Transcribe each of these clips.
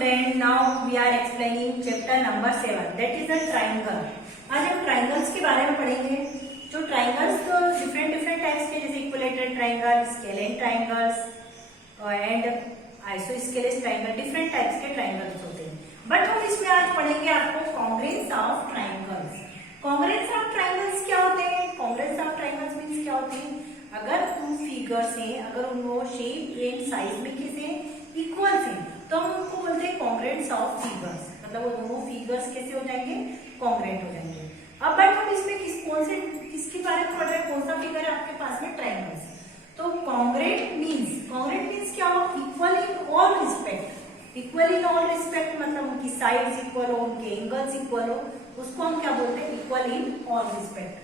student, now we are explaining chapter number 7, that is the triangle. आज हम triangles के बारे में पढ़ेंगे. जो ट्राइंगल्स तो डिफरेंट टाइप्स के, जैसे equilateral triangle, scalene triangles and isosceles triangle, different types के ट्राइंगल्स होते हैं. बट हम इसमें आज पढ़ेंगे आपको congruence of triangles. Congruence of triangles क्या होते हैं? कॉन्ग्रुएंस ऑफ ट्राइंगल्स मीन्स क्या होते हैं? अगर टू फिगर्स हैं, अगर उनको शेप एंड साइज में कैसे इक्वल है तो हम उनको बोलते हैं कॉन्ग्रुएंस ऑफ फिगर्स. मतलब वो दोनों फिगर्स कैसे हो जाएंगे? कॉन्ग्रुएंट हो जाएंगे. अब बट हम इसमें किसके बारे में पढ़ रहे हैं? कौन सा फिगर है आपके पास में? ट्राइंगल्स. तो कॉन्ग्रुएंट मीन्स क्या हो? Equal in all respect. Equal in all respect मतलब उनकी साइड्स इक्वल हो, उनके एंगल्स इक्वल हो, उसको हम क्या बोलते हैं? Equal in all respect.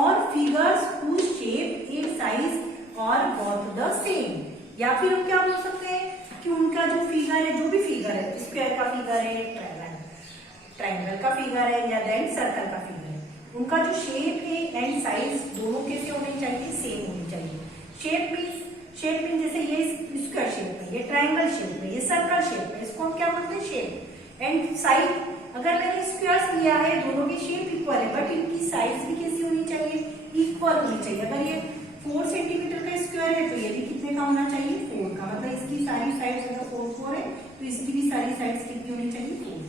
और figures whose shape and size are both the same. या फिर हम क्या बोल सकते हैं कि उनका जो फिगर है, जो भी फिगर है, स्क्वायर का फिगर है, ट्रायंगल का फिगर है या देन सर्कल का फिगर है, उनका जो शेप है एंड साइज दोनों कैसे होने चाहिए? सेम होनी चाहिए. शेप मीन जैसे ये स्क्वायर शेप है, ये ट्रायंगल शेप है, ये सर्कल शेप है, इसको हम क्या बोलते हैं? शेप. एंड साइज, अगर मैंने स्क्वायर्स लिया है, दोनों की शेप इक्वल है बट इनकी साइज भी कैसी होनी चाहिए? इक्वल होनी चाहिए. अगर ये 4 सेंटीमीटर का स्क्वायर है तो ये भी कितने का होना चाहिए? 4 का. मतलब इसकी सारी साइड्स अगर 4 है तो इसकी भी सारी साइड्स कितनी होनी चाहिए? 4.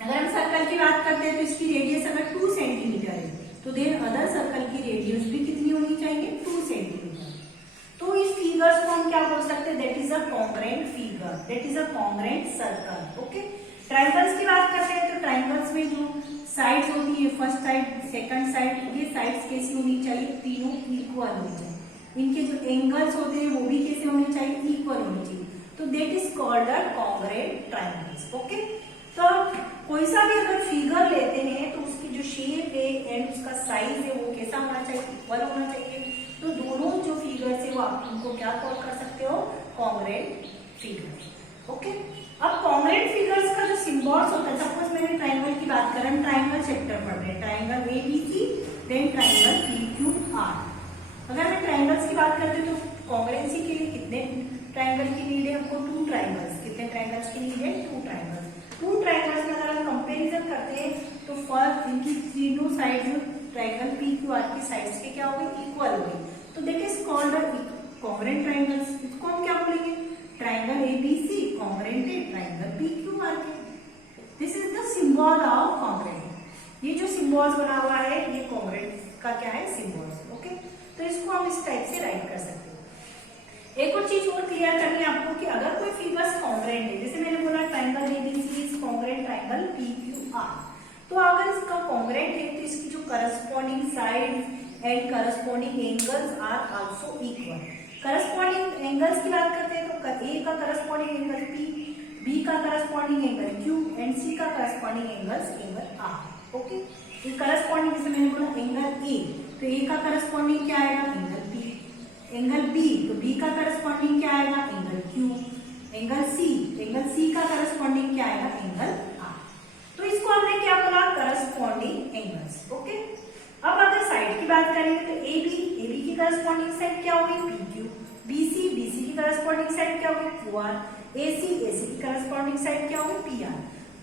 अगर हम सर्कल की बात करते हैं तो इसकी रेडियस अगर 2 सेंटीमीटर है तो देन अदर सर्कल की रेडियस भी कितनी होनी चाहिए? 2 सेंटीमीटर. तो इस फिगर्स को हम क्या बोल सकते हैं? That is a congruent figure, that is a congruent circle. Okay. Triangles की बात करते हैं तो ट्रायंगल्स में जो साइड्स होती है, फर्स्ट साइड, सेकंड साइड, ये साइड्स कैसी होनी चाहिए? तीनों इक्वल होनी चाहिए. इनके जो एंगल्स होते हैं वो भी कैसे होने चाहिए? इक्वल होने चाहिए. तो that is called a congruent triangles. Okay. तो कोई सा भी अगर फिगर लेते हैं तो उसकी जो शेप है एंड उसका साइज है वो कैसा होना चाहिए? इक्वल होना चाहिए. तो दोनों जो फिगर्स है वो आप उनको क्या कॉल कर सकते हो? Congruent figures. ओके. अब कॉन्ग्रुएंट फिगर्स का जो सिंबल्स होता है, सपोज मैंने ट्रायंगल की बात करें, ट्रायंगल चैप्टर पढ़ रहे हैं, triangle ABC then triangle PQR. अगर मैं ट्रायंगल्स की बात करते तो कॉन्ग्रुएंसी के लिए कितने ट्रायंगल की नीड है? हमको 2 ट्रायंगल्स. कितने ट्रायंगल्स की नीड है? 2 ट्रायंगल्स. 2 ट्रायंगल्स में अगर हम कंपेरिजन करते हैं तो फर्स्ट इनकी तीनों साइड जो ट्रायंगल PQR की साइड्स के क्या हो गई? इक्वल हो गई. तो that is called congruent triangles. इसको हम क्या बोलेंगे? ट्रायंगल ABC कॉन्ग्रुएंट है ट्रायंगल PQR के. This is the symbol of congruent. ये जो सिंबल्स बना हुआ है ये कॉन्ग्रुएंट का क्या है? सिंबल्स. ओके. तो इसको हम इस टाइप से राइट कर सकते हैं. एक और चीज और क्लियर करनी है आपको कि अगर कोई फिगर्स कॉन्ग्रुएंट है, जैसे मैंने बोला triangle ABC is congruent triangle PQR, तो अगर इसका कॉन्ग्रुएंट है तो इसकी जो corresponding side and corresponding angles are also equal. Corresponding angles की बात करते हैं तो A का करस्पॉन्डिंग एंगल P, B का corresponding angle Q and C का करस्पॉन्डिंग एंगल R. ओके. ये करस्पॉन्डिंग, जैसे मैंने बोला एंगल A, तो A का करस्पॉन्डिंग क्या आएगा? Angle P. एंगल B, तो B का करस्पॉन्डिंग क्या आएगा? Angle Q. एंगल C का करस्पॉन्डिंग क्या आएगा? Angle R. तो इसको हमने क्या बोला? Corresponding angles. ओके. अब अगर साइड की बात करेंगे तो AB की करस्पॉन्डिंग साइड क्या होगी? PQ. BC की करस्पॉन्डिंग साइड क्या होगी? QR. AC की करस्पॉन्डिंग साइड क्या होगी? PR.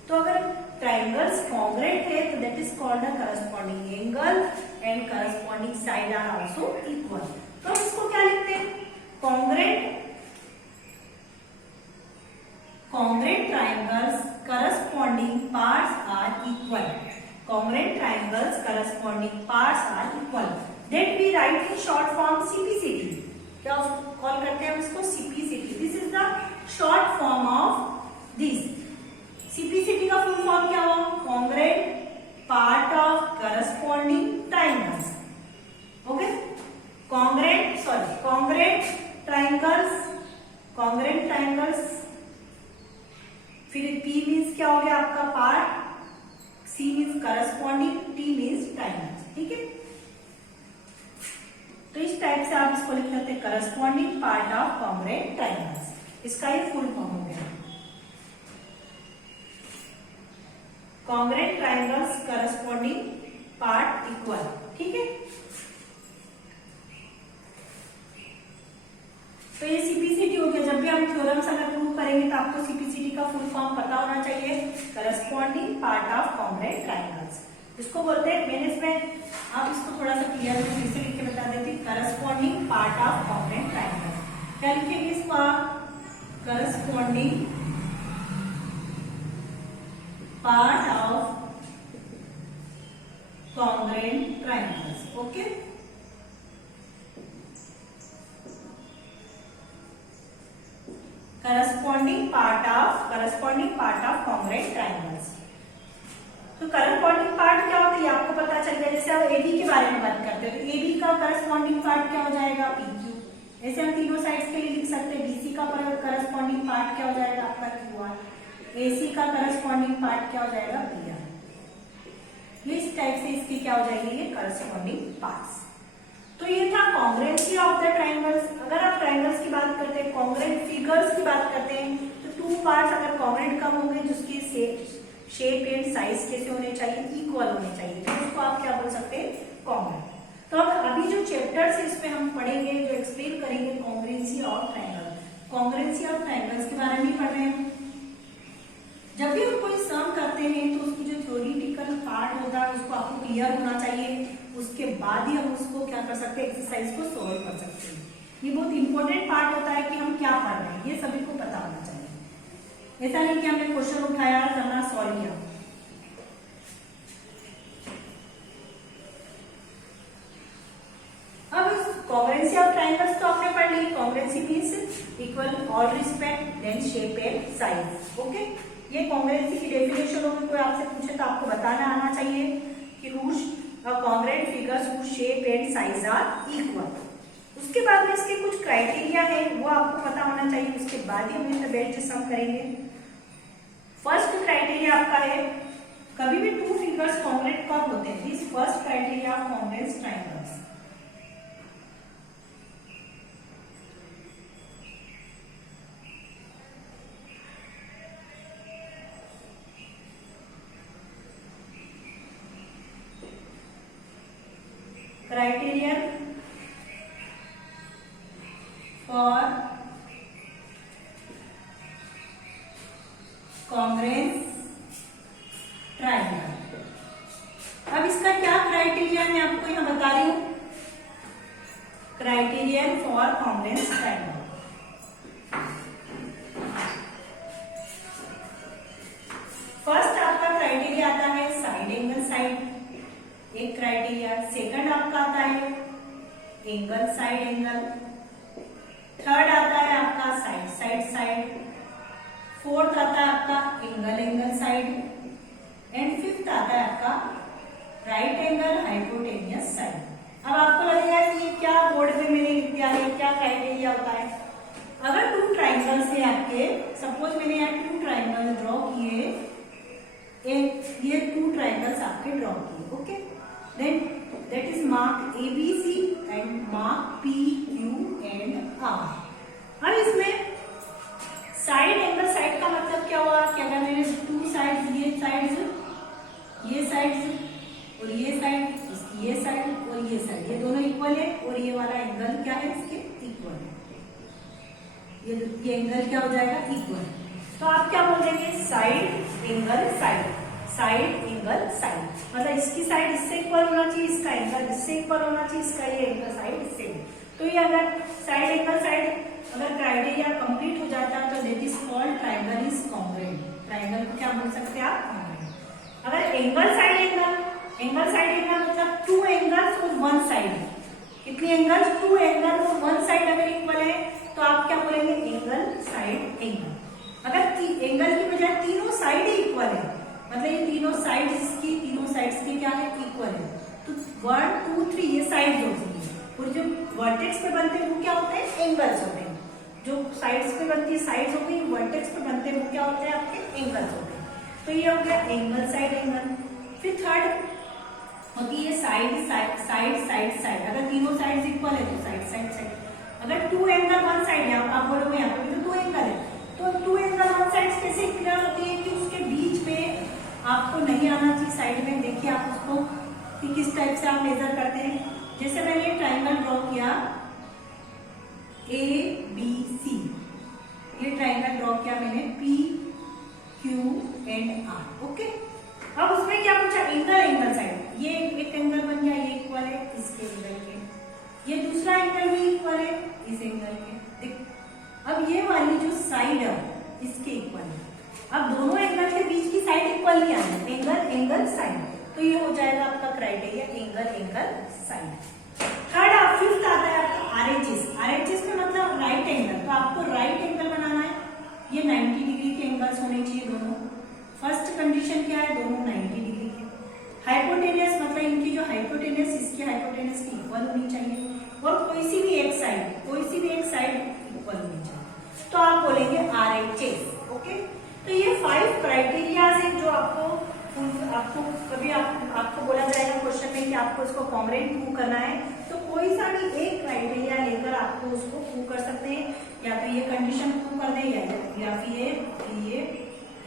तो अगर ट्रायंगल्स कॉन्ग्रुएंट है तो that is called the corresponding angle and corresponding side are also equal. तो हम इसको क्या लिखते हैं? Congruent triangles corresponding parts are equal. Congruent triangles corresponding parts are equal. Then we write in short form CPCT. क्या call करते हैं हम इसको? CPCT. This is the short form of this. CPCT का फुल फॉर्म क्या हुआ? Congruent part of corresponding triangles. Okay? Congruent triangles. फिर P means क्या हो गया आपका? Part. C means corresponding, T means triangles. ठीक है. तो इस टाइप से आप इसको लिख सकते हैं corresponding part of congruent triangles. इसका ये फुल फॉर्म हो गया. Congruent triangles corresponding part equal. ठीक है. तो ये CPCT हो गया. जब भी हम थ्योरम्स अगर प्रूव करें पढ़ेंगे तो आपको सीपीसीटी का फुल फॉर्म पता होना चाहिए, corresponding part of congruent triangles. इसको बोलते हैं, मैंने इसमें आप इसको थोड़ा सा क्लियर में फिर से लिख के बता देती, corresponding part of congruent triangle. क्या लिखेंगे इसको आप, corresponding part of congruent triangles. Okay, corresponding part of congruent triangles. तो करस्पॉन्डिंग पार्ट क्या होता है आपको पता चल गया। जैसे आप एबी के बारे में बात करते हैं तो एबी का करस्पॉन्डिंग पार्ट क्या हो जाएगा, पीक्यू। ऐसे हम तीनों साइड्स के लिए लिख सकते हैं, बीसी का करस्पॉन्डिंग पार्ट क्या हो जाएगा आपका, क्यूआर। एसी का करस्पॉन्डिंग पार्ट क्या हो जाएगा, पीआर। इस टाइप से इसकी क्या हो जाएगी, ये करस्पॉन्डिंग पार्ट्स। तो ये था कॉन्ग्रुएंसी ऑफ द ट्रायंगल्स। अगर आप ट्रायंगल्स की बात करते हैं, कॉन्ग्रुएंट फिगर्स की बात करते हैं, तो टू पार्ट्स अगर कॉन्ग्रुएंट कम होंगे, जिसकी शेप एंड साइज कैसे होने चाहिए, इक्वल होने चाहिए, तो उसको आप क्या बोल सकते हैं, कॉन्ग्रुएंट। तो अब अभी जो चैप्टर्स है इसमें हम पढ़ेंगे, जो एक्सप्लेन करेंगे congruency of triangle. Congruency of triangles के बारे में पढ़ रहे हैं। जब भी हम कोई सम करते हैं तो उसकी जो थ्योरेटिकल पार्ट होता है उसको आपको क्लियर होना चाहिए, उसके बाद ही हम उसको क्या कर सकते हैं, एक्सरसाइज को सॉल्व कर सकते हैं। ये बहुत इंपॉर्टेंट पार्ट होता है कि हम क्या पढ़ रहे हैं, ये सभी को पता होना चाहिए। ऐसा नहीं कि हमने क्वेश्चन उठाया, करना, सॉल्व किया। अब कॉन्ग्रुएंसी ऑफ ट्रायंगल्स तो आपने पढ़ ली। Congruency means equal all respect then shape and size. Okay, ये कॉन्ग्रुएंसी की डेफिनेशन होगी, कोई आपसे पूछे तो आपको बताना आना चाहिए कि congruent figures whose shape and size are equal। उसके बाद में इसके कुछ क्राइटेरिया है, वो आपको पता होना चाहिए, उसके बाद ही हम इसे बेस्ट सम करेंगे। फर्स्ट क्राइटेरिया आपका है, कभी भी टू फिगर्स कॉन्ग्रुएंट कब होते हैं, this first criteria of congruence triangles. Criterion for congruence triangle। अब इसका क्या क्राइटेरिया मैं आपको यहाँ बता रही हूँ, criterion for congruence triangle. First आपका क्राइटेरिया आता है साइड एंगल साइड, एक क्राइटेरिया। सेकंड आपका आता है एंगल साइड एंगल। थर्ड आता है आपका साइड साइड साइड। फोर्थ आता है आपका angle angle side and fifth आता है आपका राइट एंगल हाइपोटेनियस साइड। अब आपको लगेगा कि ये क्या बोर्ड पे मैंने लिख दिया है, क्या क्राइटेरिया होता है। अगर टू ट्राइंगल्स है आपके, सपोज मैंने यहाँ टू ट्राइंगल ड्रॉ किए, ये टू ट्राइंगल्स आपके ड्रॉ किए। Okay, then that is mark ABC and mark P, Q and R। अब इसमें साइड एंगल साइड का मतलब क्या हुआ कि अगर मैंने टू साइड, ये साइड और ये साइड, इसकी ये साइड और ये साइड, ये दोनों इक्वल है और ये वाला एंगल क्या है, इसके इक्वल है, ये एंगल क्या हो जाएगा, इक्वल। तो आप क्या बोल देंगे, side angle side, side angle side, मतलब इसकी साइड इससे इक्वल होना चाहिए, इसका एंगल इससे इक्वल होना चाहिए, इसका ये एंगल साइड इससे। तो ये अगर साइड एंगल साइड अगर क्राइटेरिया कंप्लीट हो जाता है तो that is called triangle is congruent. Triangle को क्या बोल सकते हैं आप, कॉन्ग्रुएंट। अगर एंगल साइड एंगल मतलब टू एंगल्स और वन साइड, कितनी एंगल्स, टू एंगल और वन साइड अगर इक्वल है तो आप क्या बोलेंगे, एंगल साइड एंगल। अगर एंगल की बजाय तीनों साइड इक्वल है, मतलब ये तीनों साइड्स की क्या है, इक्वल है, तो 1 2 3 ये साइड होती है और जो वर्टेक्स पे बनते हैं वो क्या होते हैं, एंगल्स होते हैं। जो साइड्स पे बनती है साइड्स हो गई, वर्टेक्स पे बनते हैं वो क्या होते हैं, आपके एंगल्स होते हैं। तो ये हो गया एंगल साइड एंगल। फिर थर्ड होती है side side side side side. अगर तीनों साइड्स इक्वल है तो साइड साइड साइड। अगर टू एंगल वन साइड है, आप बोलोगे यहाँ पे भी तो 2 एंगल है, तो 2 एंगल वन साइड कैसे क्लियर होती है कि उसके बीच में आपको नहीं आना चाहिए साइड में। देखिए आप उसको कि किस टाइप से आप मेजर करते हैं। जैसे मैंने ट्राइंगल ड्रॉ किया ABC, ये ट्राइंगल ड्रॉ किया मैंने P Q and R, okay. अब उसमें क्या पूछा, एंगल एंगल साइड, ये एक एंगल बन गया, ये इक्वल है इसके एंगल के, ये दूसरा एंगल भी इक्वल है इस एंगल के, देख। अब ये वाली जो साइड है इसके इक्वल है, अब दोनों एंगल के बीच की साइड इक्वल नहीं आनी, एंगल एंगल साइड, तो ये हो जाएगा आपका criteria angle angle side. Third fifth आता है आपका आरएचएस, आरएचएस में मतलब राइट एंगल, तो आपको राइट एंगल बनाना है, ये 90 डिग्री के एंगल्स होने चाहिए दोनों। फर्स्ट कंडीशन क्या है, दोनों 90 डिग्री के। हाइपोटेनियस मतलब इनकी जो हाइपोटेनियस इसकी हाइपोटेनियस की इक्वल होनी चाहिए, और कोई सी भी एक साइड इक्वल होनी चाहिए, तो आप बोलेंगे आरएचएस, ओके। तो ये 5 क्राइटेरियाज हैं जो आपको कभी आपको बोला जाएगा क्वेश्चन में कि आपको इसको कॉन्ग्रुएंट प्रूव करना है, तो कोई सा भी एक क्राइटेरिया लेकर आपको उसको प्रूव कर सकते हैं, या तो ये कंडीशन प्रूव कर दे, या फिर ये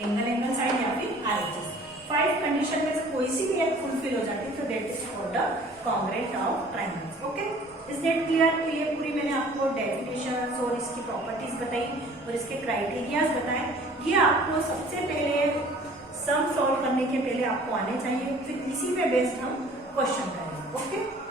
एंगल एंगल साइड, या फिर आरएचएस। 5 कंडीशन में से कोई सी भी एक फुलफिल हो जाती है, तो that is called the congruent of triangles, okay. Is that clear? तो ये पूरी मैंने आपको डेफिनेशंस और इसकी प्रॉपर्टीज बताई और इसके क्राइटेरियाज बताए। ये आपको सबसे पहले सम सॉल्व करने के पहले आपको आने चाहिए, फिर इसी पे बेस्ड हम क्वेश्चन करेंगे, ओके।